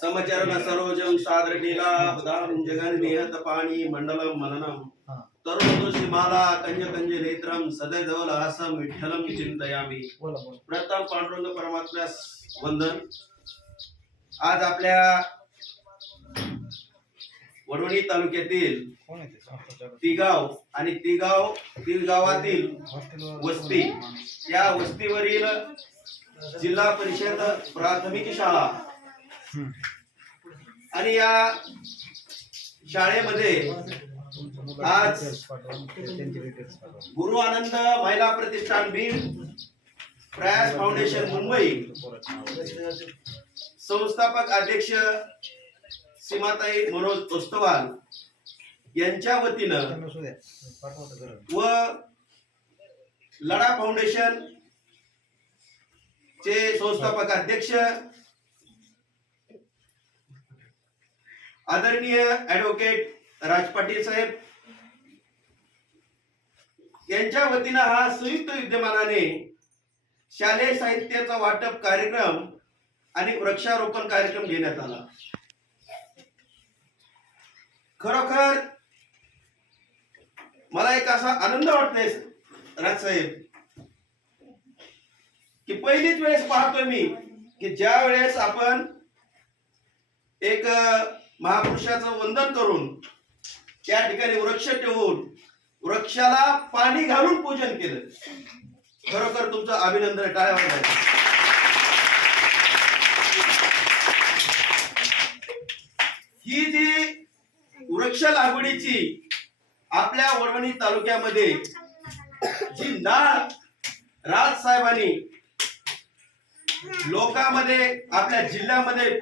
समचरण सरोजम सादर केला पदाम जगन निहत पाणी मंडलम मननम. तरुण माला कंज कंज नेत्रम सदैधवल हासम विठ्ठलम चिंतयामी। प्रथम पांडुरंग परमात्म्यास वंदन। आज आपल्या वडवणी तालुक्यातील? तिगाव आणि तिगाव तिल गावातील वस्ती. या वस्तीवरील जिल्हा परिषद प्राथमिक शाळा. आणि या शाळेमध्ये आज- गुरु आनंद महिला प्रतिष्ठान बीड प्रयास फाउंडेशन मुंबई संस्थापक अध्यक्ष सीमाताई मनोज ओस्तवाल यांच्या वतीनं व लढा फाउंडेशन चे संस्थापक अध्यक्ष आदरणीय ऍडव्होकेट राज पाटील साहेब यांच्या वतीनं हा संयुक्त विद्यमानाने शालेय साहित्याचा वाटप कार्यक्रम आणि वृक्षारोपण कार्यक्रम घेण्यात आला. खरोखर मला एक असा आनंद वाटतोय राजसाहेब की पहिलीच वेळेस पाहतोय मी की ज्या वेळेस आपण एक महापुरुषाचं वंदन करून त्या ठिकाणी वृक्ष ठेवून वृक्षाला पाणी घालून पूजन केलं खरोखर तुमचं अभिनंदन टाळ्या वाजवा. ही जी वृक्ष लागवडीची आपल्या वडवणी तालुक्यामध्ये जी नाळ राज साहेबांनी लोकांमध्ये आपल्या जिल्ह्यामध्ये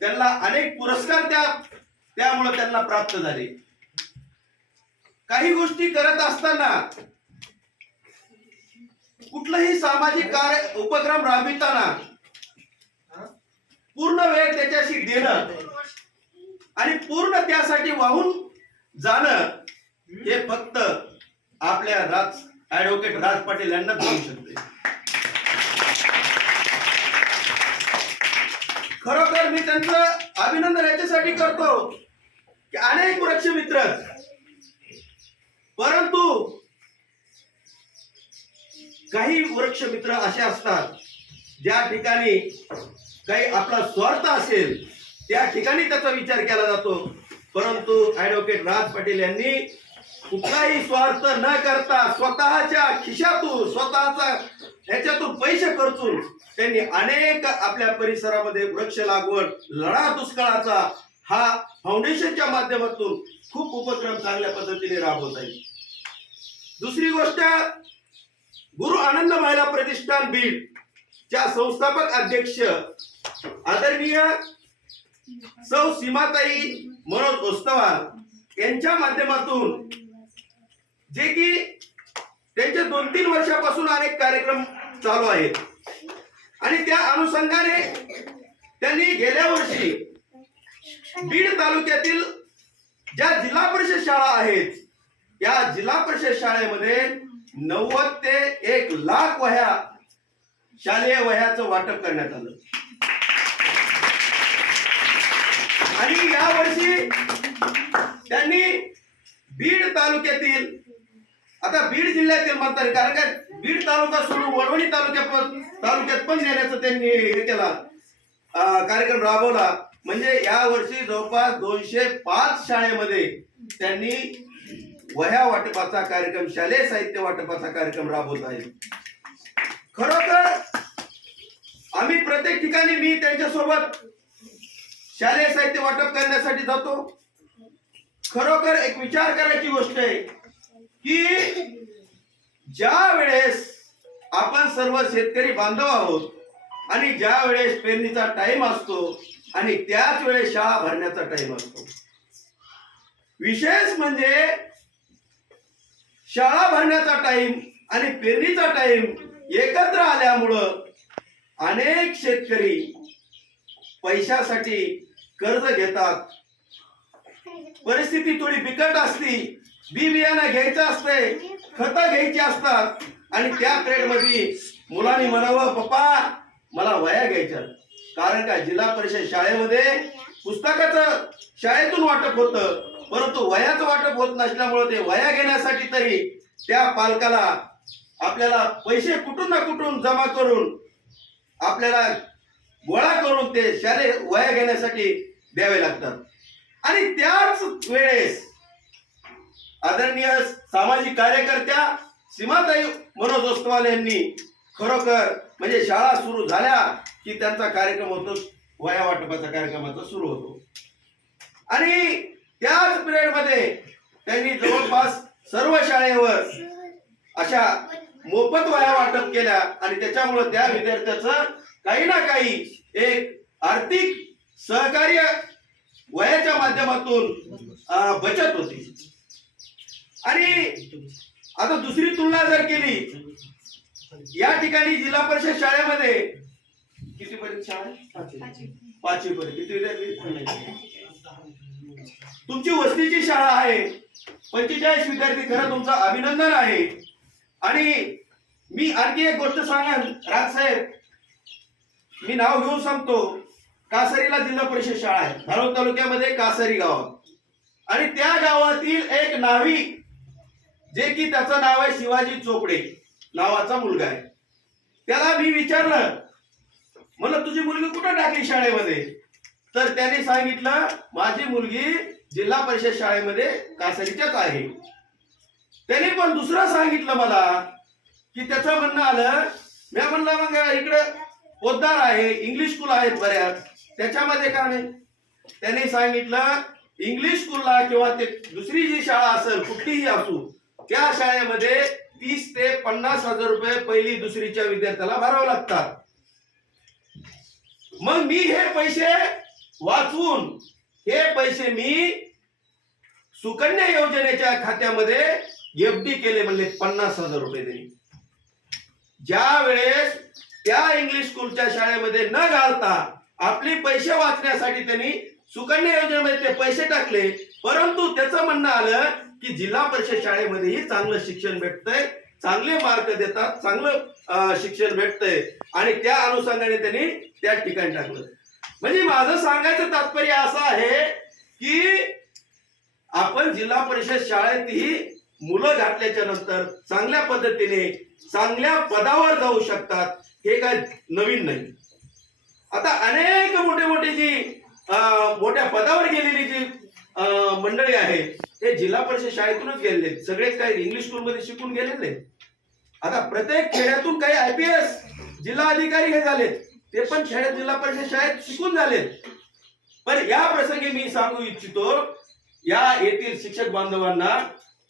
त्यांना अनेक पुरस्कार त्या त्यामुळे त्यांना प्राप्त झाले. काही गोष्टी करत असताना कुठलंही सामाजिक कार्य उपक्रम राबविताना पूर्ण वेळ त्याच्याशी देणं आणि पूर्ण त्यासाठी वाहून जाणं हे फक्त आपल्या राज ऍडव्होकेट राज पाटील यांना देऊ शकते. खरोखर मी त्यांचं अभिनंदन याच्यासाठी करतो की अनेक वृक्ष मित्र परंतु काही वृक्ष मित्र असे असतात ज्या ठिकाणी काही आपला स्वार्थ असेल त्या ठिकाणी त्याचा विचार केला जातो. परंतु ऍडव्होकेट राज पाटील यांनी कुठलाही स्वार्थ न करता स्वतःच्या खिशातून स्वतःचा ह्याच्यातून पैसे खर्चून त्यांनी अनेक आपल्या परिसरामध्ये वृक्ष लागवड लढा दुष्काळाचा हा फाउंडेशनच्या माध्यमातून खूप उपक्रम चांगल्या पद्धतीने राबवत आहे दुसरी गोष्ट गुरु आनंद महिला प्रतिष्ठान बीड च्या संस्थापक अध्यक्ष आदरणीय सौ सीमाताई मनोज ओस्तवाल यांच्या माध्यमातून जे की त्यांचे दोन तीन वर्षापासून अनेक कार्यक्रम चालू आहेत. आणि त्या अनुषंगाने त्यांनी गेल्या वर्षी बीड तालुक्यातील ज्या जिल्हा परिषद शाळा आहेत या जिल्हा परिषद शाळेमध्ये नव्वद ते एक लाख वह्या शालेय वह्याचं वाटप करण्यात आलं. आणि या वर्षी त्यांनी बीड तालुक्यातील आता बीड जिल्ह्यातील म्हणतात कारण काय बीड तालुका सोडून वडवणी तालुक्यात तालुक्यात पण नेण्याचा त्यांनी हे केला. कार्यक्रम राबवला. म्हणजे या वर्षी जवळपास दोनशे पाच शाळेमध्ये त्यांनी वह्या वाटपाचा कार्यक्रम शालेय साहित्य वाटपाचा कार्यक्रम राबवत आहे. खरोखर आम्ही प्रत्येक ठिकाणी मी त्यांच्यासोबत शालेय साहित्य वाटप करण्यासाठी जातो. खरोखर एक विचार करायची गोष्ट आहे की ज्या वेळेस आपण सर्व शेतकरी बांधव आहोत आणि ज्या वेळेस पेरणीचा टाइम असतो आणि त्याच वेळेस शाळा भरण्याचा टाइम असतो. विशेष म्हणजे शाळा भरण्याचा टाइम आणि पेरणीचा टाइम एकत्र आल्यामुळं अनेक शेतकरी पैशासाठी कर्ज घेतात. परिस्थिती थोडी बिकट असती बी बियाणं घ्यायचं असतंय खतं घ्यायची असतात. आणि त्या पिरियडमध्ये मुलांनी म्हणावं पप्पा मला वया घ्यायच्या कारण का जिल्हा परिषद शाळेमध्ये पुस्तकाचं शाळेतून वाटप होतं. परंतु वयाचं वाटप होत नसल्यामुळे ते वया घेण्यासाठी तरी त्या पालकाला आपल्याला पैसे कुठून ना कुठून जमा करून आपल्याला गोळा करून ते शालेय वया घेण्यासाठी द्यावे लागतात. आणि त्याच वेळेस आदरणीय सामाजिक कार्यकर्त्या सीमाताई मनोज ओस्तवाल यांनी खरोखर म्हणजे शाळा सुरू झाल्या की त्यांचा कार्यक्रम होतो वया वाटपाचा कार्यक्रमाचा सुरू होतो. आणि त्याच पिरियडमध्ये त्यांनी जवळपास सर्व शाळेवर अशा मोफत वया वाटप केल्या आणि त्याच्यामुळे त्या विद्यार्थ्याचं काही ना काही एक आर्थिक सहकार्य वयाच्या माध्यमातून बचत होती. आणि आता दुसरी तुलना जर केली या ठिकाणी जिल्हा परिषद शाळेमध्ये किती पर्यंत शाळा? पाचवी. पर्यंत. किती विद्यार्थी? तुमची वस्तीची शाळा आहे. पंचेचाळीस विद्यार्थी. खरं तुमचं अभिनंदन आहे. आणि मी आणखी एक गोष्ट सांगेन राजसाहेब मी नाव घेऊन सांगतो. कासारीला जिल्हा परिषद शाळा आहे. धारोळ तालुक्यामध्ये कासारी गावात आणि त्या गावातील एक नाविक जे की त्याचं नाव आहे शिवाजी चोपडे नावाचा मुलगा आहे. त्याला मी विचारलं म्हणलं तुझी मुलगी कुठं टाकली शाळेमध्ये? तर त्याने सांगितलं माझी मुलगी जिल्हा परिषद शाळेमध्ये कासरीच्याच आहे. त्याने पण दुसरं सांगितलं मला की त्याचं म्हणणं आलं मी म्हणलं मग इकडं पोद्दार आहे इंग्लिश स्कूल आहेत बऱ्याच त्याच्यामध्ये का नाही? त्याने सांगितलं इंग्लिश स्कूलला किंवा ते दुसरी जी शाळा असेल कुठलीही असू त्या शाळेमध्ये तीस ते पन्नास हजार रुपये पहिली दुसरीच्या विद्यार्थ्याला भरावं लागतात. मग मी हे पैसे वाचून हे पैसे मी सुकन्या योजनेच्या खात्यामध्ये एफ डी केले म्हणले पन्नास हजार रुपये त्यांनी ज्या वेळेस त्या इंग्लिश स्कूलच्या शाळेमध्ये न घालता आपले पैसे वाचण्यासाठी त्यांनी सुकन्या योजनेमध्ये ते पैसे टाकले. परंतु त्याचं म्हणणं आलं की जिल्हा परिषद शाळेमध्येही चांगलं शिक्षण भेटतंय चांगले मार्क देतात चांगलं शिक्षण भेटतंय. आणि त्या अनुषंगाने त्यांनी त्या ठिकाणी टाकलं. म्हणजे माझं सांगायचं तात्पर्य असं आहे की आपण जिल्हा परिषद शाळेतही मुलं घातल्याच्या नंतर चांगल्या पद्धतीने चांगल्या पदावर जाऊ शकतात हे काय नवीन नाही. आता अनेक मोठे मोठे जी मोठ्या पदावर गेलेली जी अं, मंडळी आहे ते जिल्हा परिषद शाळेतूनच गेलेले आहेत. सगळेच काही इंग्लिश स्कूल मध्ये शिकून गेलेले आता प्रत्येक खेड्यातून काही आयपीएस जिल्हा अधिकारी हे झालेत. ते पण खेड्यात जिल्हा परिषद शाळेत शिकून झालेत. पण या प्रसंगी मी सांगू इच्छितो या येथील शिक्षक बांधवांना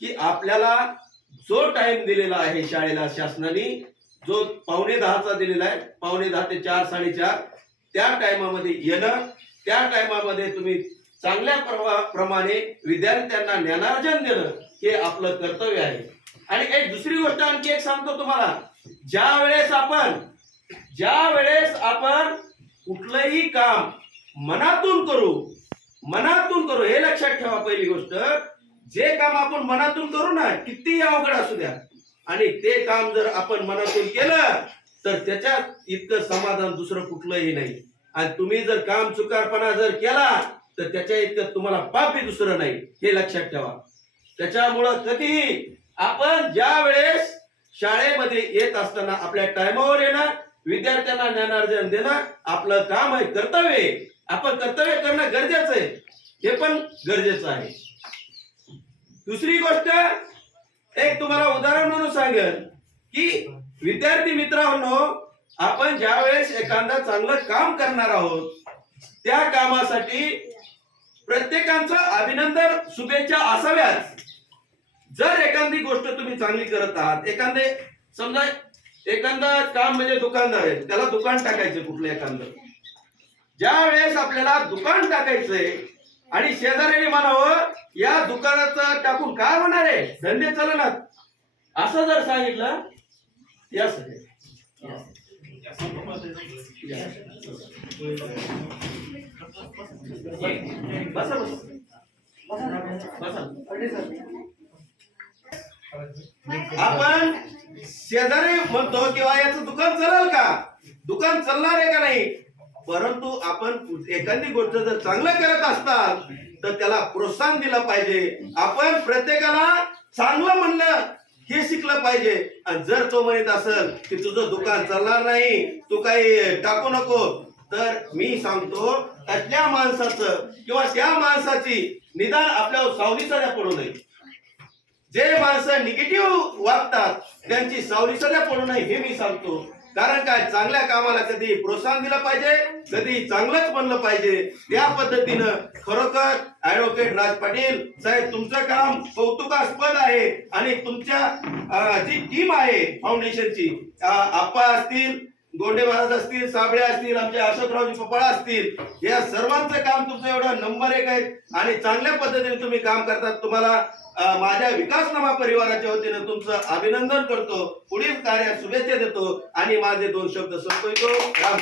की आपल्याला जो टाइम दिलेला आहे शाळेला शासनाने जो पावणे दहाचा दिलेला आहे पावणे दहा ते चार साडेचार त्या टायमामध्ये येणं त्या टायमामध्ये तुम्ही चांगल्या प्रमाणे विद्यार्थ्यांना ज्ञानार्जन देणं हे आपलं कर्तव्य आहे. आणि एक दुसरी गोष्ट आणखी एक सांगतो तुम्हाला. ज्या वेळेस आपण ज्या वेळेस आपण कुठलंही काम मनातून करू मनातून करू हे लक्षात ठेवा पहिली गोष्ट. जे काम आपण मनातून करू ना कितीही अवघड असू द्या. आणि ते काम जर आपण मनातून केलं तर त्याच्यात इतकं समाधान दुसरं कुठलंही नाही. आणि तुम्ही जर काम चुकारपणा जर केला तर त्याच्या इतकं तुम्हाला पापी दुसरं नाही. हे लक्षात ठेवा. त्याच्यामुळं कधीही आपण ज्या वेळेस शाळेमध्ये येत असताना आपल्या टायमावर येणं विद्यार्थ्यांना ज्ञानार्जन देणं आपलं काम आहे कर्तव्य आहे. आपण कर्तव्य करणं गरजेचं आहे. हे पण गरजेचं आहे. दुसरी गोष्ट एक तुम्हाला उदाहरण म्हणून सांगेन की विद्यार्थी मित्रांनो आपण ज्या वेळेस एखादा चांगलं काम करणार आहोत त्या कामासाठी प्रत्येकांचं अभिनंदन शुभेच्छा असाव्याच जर एखादी गोष्ट तुम्ही चांगली करत आहात एखादे समजा एखादं काम म्हणजे दुकानदार आहे त्याला दुकान टाकायचं कुठलं एखादं. ज्या वेळेस आपल्याला दुकान टाकायचंय आणि शेजाऱ्याने म्हणावं या दुकानाचं टाकून काय होणार आहे? धंदे चालणार. असं जर सांगितलं या सगळे बसा बसा आपण शेजारी म्हणतो किंवा याचं दुकान चालेल का? दुकान चालणार आहे का नाही? परंतु आपण एखादी गोष्ट जर चांगलं करत असताल तर त्याला प्रोत्साहन दिलं पाहिजे. आपण प्रत्येकाला चांगलं म्हणलं हे शिकलं पाहिजे. आणि जर तो म्हणत असेल की तुझं दुकान चालणार नाही तू काही टाकू नको तर मी सांगतो त्यातल्या माणसाचं किंवा त्या माणसाची निदान आपल्यावर सावली सध्या पडू नये. जे माणसं निगेटिव्ह वागतात त्यांची सावली सध्या पडू नये हे मी सांगतो. कारण काय? चांगल्या कामाला कधी प्रोत्साहन दिलं पाहिजे कधी चांगलंच बनलं पाहिजे. त्या पद्धतीनं खरोखर ऍडव्होकेट राज पाटील साहेब तुमचं काम कौतुकास्पद आहे आणि तुमच्या जी टीम आहे फाउंडेशनची आप्पा असतील गोंडे महाराज असतील साबळे असतील आमचे अशोकरावजी पपाळा असतील या सर्वांचं काम तुमचं एवढं नंबर एक आहे आणि चांगल्या पद्धतीने तुम्ही काम करतात. तुम्हाला माझ्या विकासनामा परिवाराच्या वतीनं तुमचं अभिनंदन करतो. पुढील कार्यात शुभेच्छा देतो आणि माझे दोन शब्द संपवितो. राम